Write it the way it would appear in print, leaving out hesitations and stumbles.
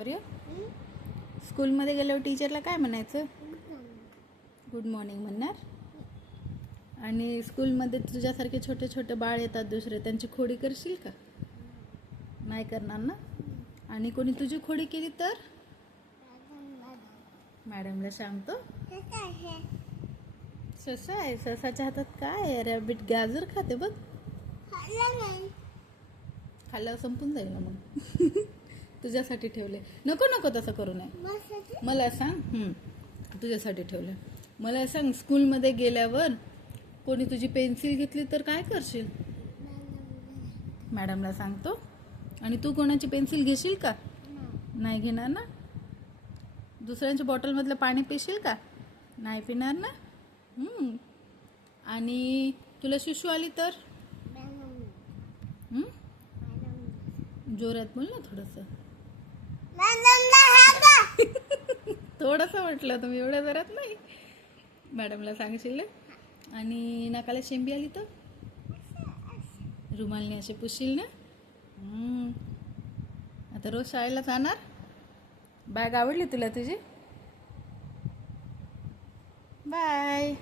अरे स्कूलमध्ये गेल्यावर टीचरला काय म्हणायचं? गुड मॉर्निंग म्हणणार. आणि स्कूलमध्ये तुझ्यासारखे छोटे छोटे बाळ येतात दुसरे, त्यांची खोडी करशील का? नाही करणार ना. आणि कोणी तुझी खोडी केली तर मॅडमला सांगतो. ससा आहे, ससाच्या हातात काय आहे? रॅबिट गाजर खाते बघ. खाल्ल्यावर संपून जाईल ना मग. तुझ्यासाठी ठेवले. नको नको तसं करू नये. मला सांग, तुझ्यासाठी ठेवलं. मला सांग, स्कूलमध्ये गेल्यावर कोणी तुझी पेन्सिल घेतली तर काय करशील? मॅडमला सांगतो. आणि तू कोणाची पेन्सिल घेशील का? नाही घेणार ना. दुसऱ्यांच्या बॉटलमधलं पाणी पिशील का? नाही पिणार ना. आणि तुला शिशू आली तर जोरात बोल ना थोडंसं. थोडंसं म्हटलं तुम्ही, एवढ्या जोरात नाही. मॅडमला सांगशील. आणि नाकाला शेंबी आली तर रुमालने असे पुसशील ना. आता रोज शाळेला जाणार. बॅग आवडली तुला तुझी? बाय.